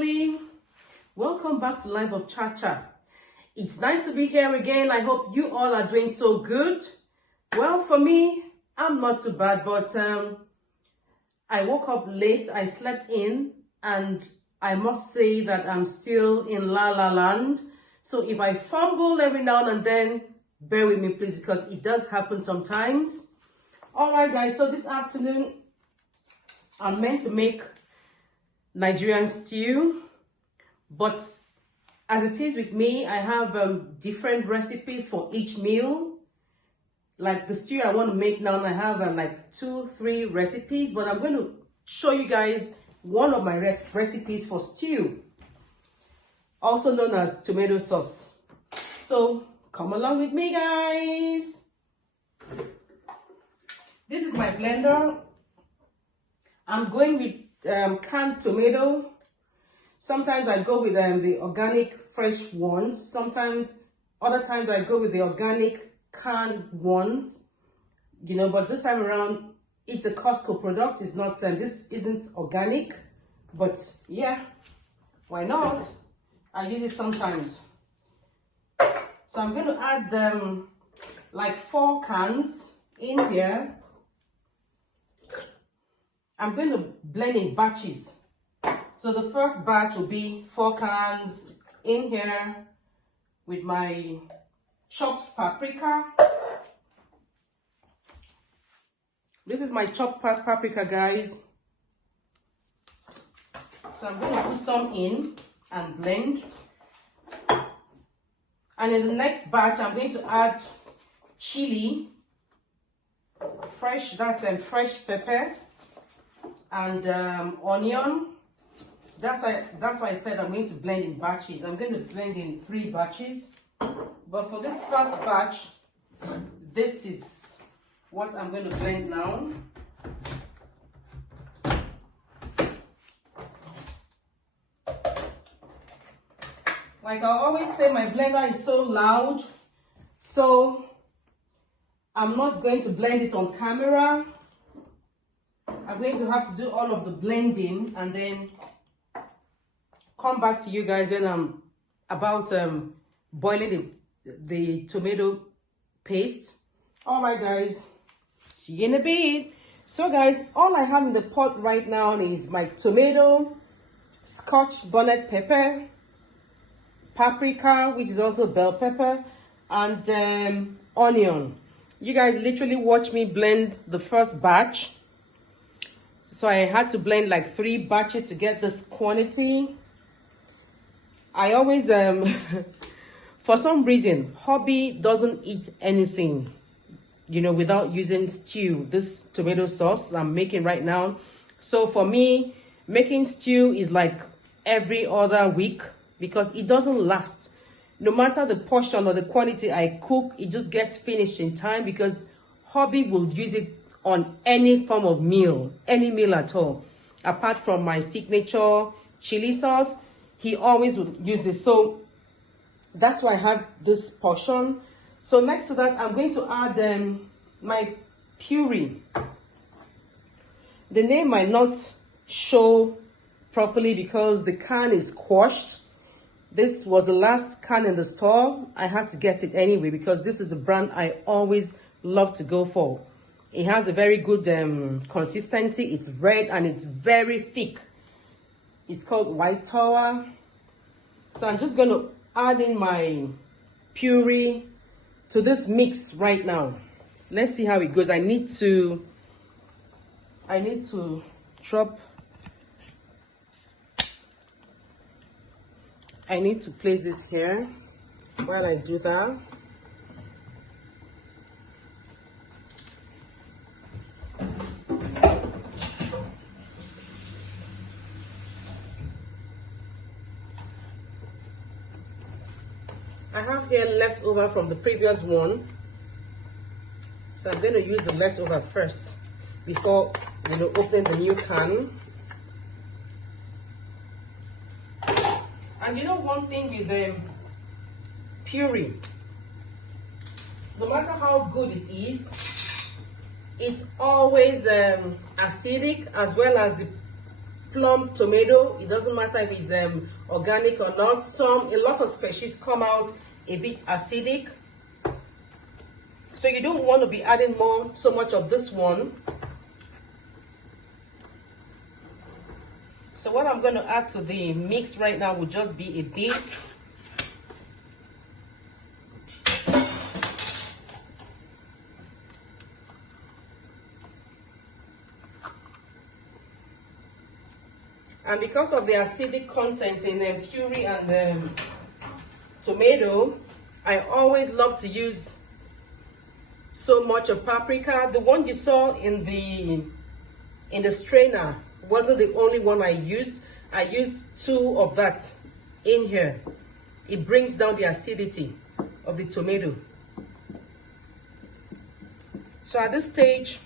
family, welcome back to Life of Chacha. It's nice to be here again. I hope you all are doing so good. Well, for me, I'm not too bad, but I woke up late, I slept in, and I must say that I'm still in la la land. So if I fumble every now and then, bear with me please, because it does happen sometimes. All right guys, so this afternoon I'm meant to make Nigerian stew, but as it is with me, I have different recipes for each meal. Like the stew I want to make now, I have like 2-3 recipes, but I'm going to show you guys one of my recipes for stew, also known as tomato sauce. So come along with me guys. This is my blender. I'm going with canned tomato. Sometimes I go with the organic fresh ones. Other times I go with the organic canned ones. You know, but this time around it's a Costco product. It's not. This isn't organic, but yeah, why not? I use it sometimes. So I'm going to add like 4 cans in here. I'm going to blend in batches. So the first batch will be 4 cans in here with my chopped paprika. This is my chopped paprika, guys. So I'm going to put some in and blend. And in the next batch, I'm going to add chili, fresh, that's fresh pepper, and onion. That's why I said I'm going to blend in batches. I'm going to blend in 3 batches. But for this first batch, this is what I'm going to blend now. Like I always say, my blender is so loud, so I'm not going to blend it on camera. I'm going to have to do all of the blending and then come back to you guys when I'm about boiling the tomato paste. All right guys, see you in a bit. So guys, all I have in the pot right now is my tomato, scotch bonnet pepper, paprika, which is also bell pepper, and onion. You guys literally watch me blend the first batch. So I had to blend like 3 batches to get this quantity. I always, for some reason, hubby doesn't eat anything, you know, without using stew. This tomato sauce I'm making right now. So for me, making stew is like every other week because it doesn't last. No matter the portion or the quantity I cook, it just gets finished in time because hubby will use it on any form of meal, any meal at all. Apart from my signature chili sauce, he always would use this. So that's why I have this portion. So next to that, I'm going to add my puree. The name might not show properly because the can is squashed. This was the last can in the store. I had to get it anyway because this is the brand I always love to go for. It has a very good consistency. It's red and it's very thick. It's called White Tower. So I'm just going to add in my puree to this mix right now. Let's see how it goes. I need to place this here while I do that. I have here leftover from the previous one, so I'm going to use the leftover first before, you know, opening the new can. And you know one thing with the puree, no matter how good it is, it's always acidic, as well as plum tomato. It doesn't matter if it's organic or not. A lot of species come out a bit acidic, so you don't want to be adding so much of this one. So what I'm going to add to the mix right now will just be a bit. And because of the acidic content in puree and tomato, I always love to use so much of paprika. The one you saw in the strainer wasn't the only one I used. I used 2 of that in here. It brings down the acidity of the tomato. So at this stage,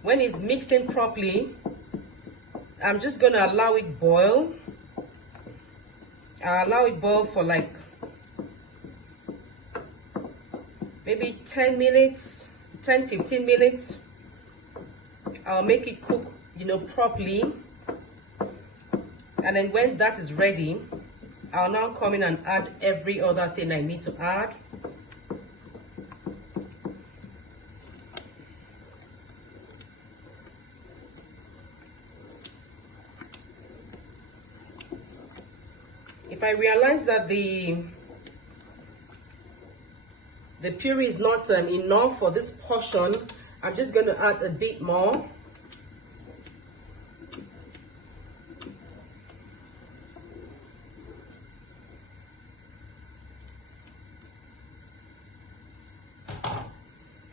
when it's mixed in properly, I'm just going to allow it boil. I'll allow it boil for like maybe 10 minutes, 10-15 minutes. I'll make it cook, properly. And then when that is ready, I'll now come in and add every other thing I need to add. If I realize that the puree is not enough for this portion, I'm just going to add a bit more.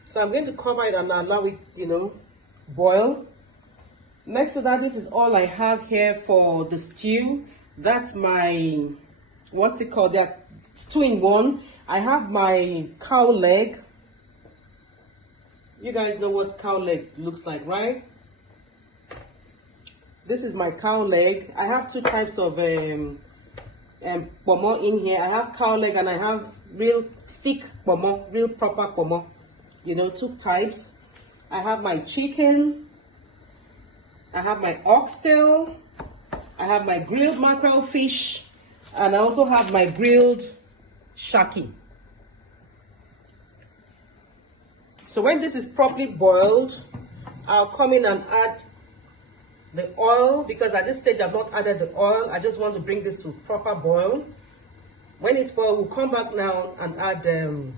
So I'm going to cover it and allow it, boil. Next to that, this is all I have here for the stew. That's my, what's it called? That 2-in-1. I have my cow leg. You guys know what cow leg looks like, right? This is my cow leg. I have 2 types of pomo in here. I have cow leg and I have real thick pomo, real proper pomo. 2 types. I have my chicken. I have my oxtail. I have my grilled mackerel fish, and I also have my grilled shaki. So when this is properly boiled, I'll come in and add the oil, because at this stage I've not added the oil. I just want to bring this to proper boil. When it's boiled, we'll come back now and add the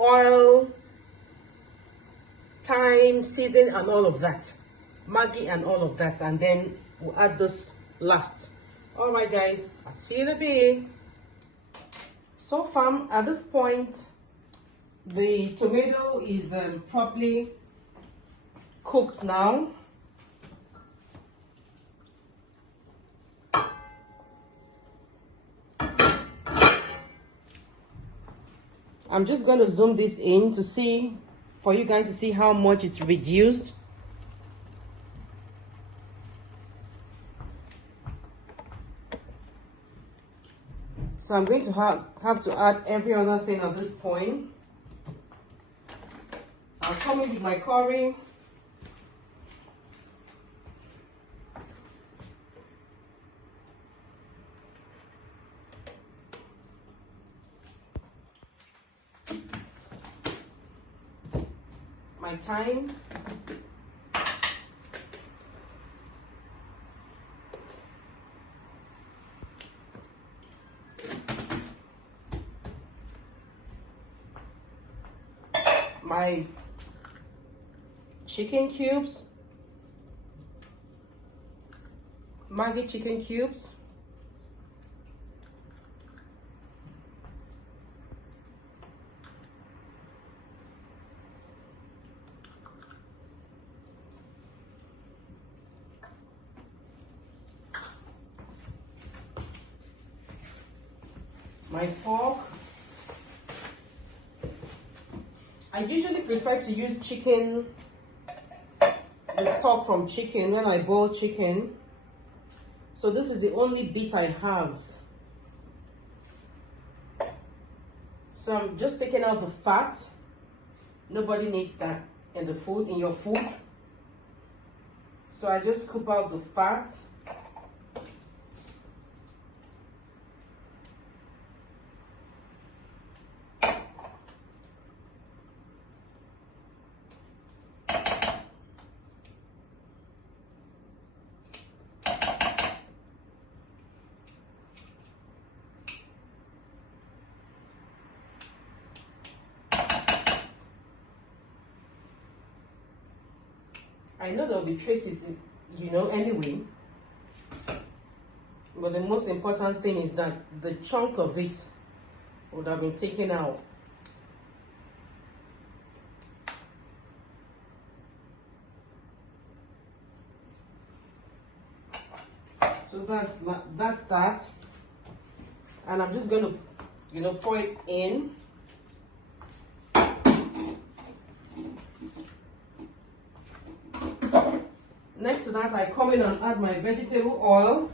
oil, thyme, seasoning, and all of that. Maggi and all of that, and then we'll add this last. All right, guys, I'll see you in a bit. So far, at this point, the tomato is properly cooked now. I'm just going to zoom this in to see, for you guys to see how much it's reduced. So I'm going to have to add every other thing at this point. I'll come in with my curry. My thyme. My chicken cubes, Maggi chicken cubes, my stock. I usually prefer to use chicken, the stock from chicken when I boil chicken. So this is the only bit I have. So I'm just taking out the fat. Nobody needs that in the food, in your food. So I just scoop out the fat. I know there'll be traces, you know, anyway. But the most important thing is that the chunk of it would have been taken out. So that's that. And I'm just going to, you know, pour it in. Next to that, I come in and add my vegetable oil.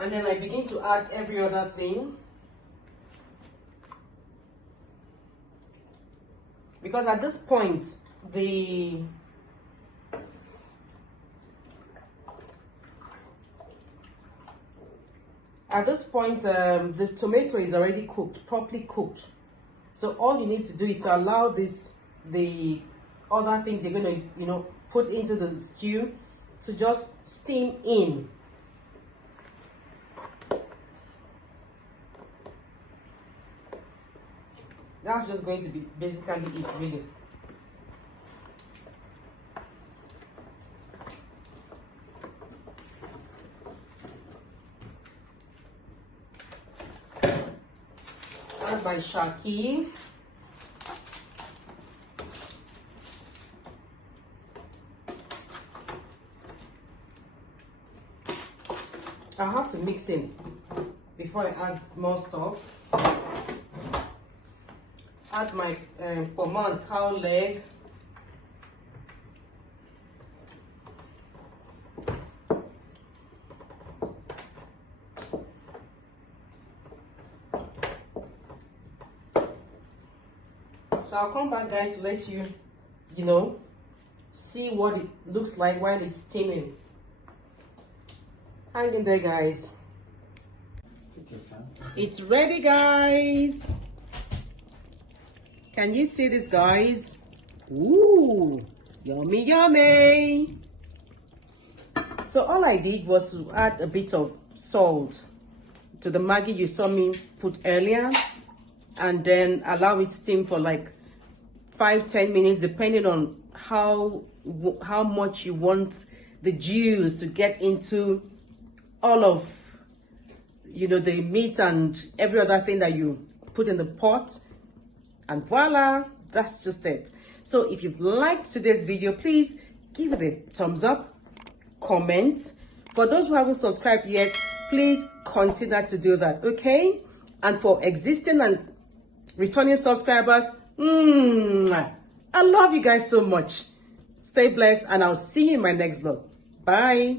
And then I begin to add every other thing. Because at this point, the tomato is already cooked, properly cooked. So all you need to do is to allow the other things you're going to, you know, put into the stew to just steam in. That's just going to be basically it, really. Add my shaki. I have to mix in before I add more stuff. Add my pomo and cow leg. So I'll come back, guys, to let you, you know, see what it looks like while it's steaming. Hang in there, guys. It's ready, guys. Can you see this, guys? Ooh, yummy, yummy. So all I did was to add a bit of salt to the Maggi you saw me put earlier, and then allow it steam for like 5-10 minutes, depending on how much you want the juice to get into all of, you know, the meat and every other thing that you put in the pot. And voila, that's just it. So if you've liked today's video, please give it a thumbs up, comment. For those who haven't subscribed yet, please consider to do that, okay? And for existing and returning subscribers, I love you guys so much. Stay blessed, and I'll see you in my next vlog. Bye.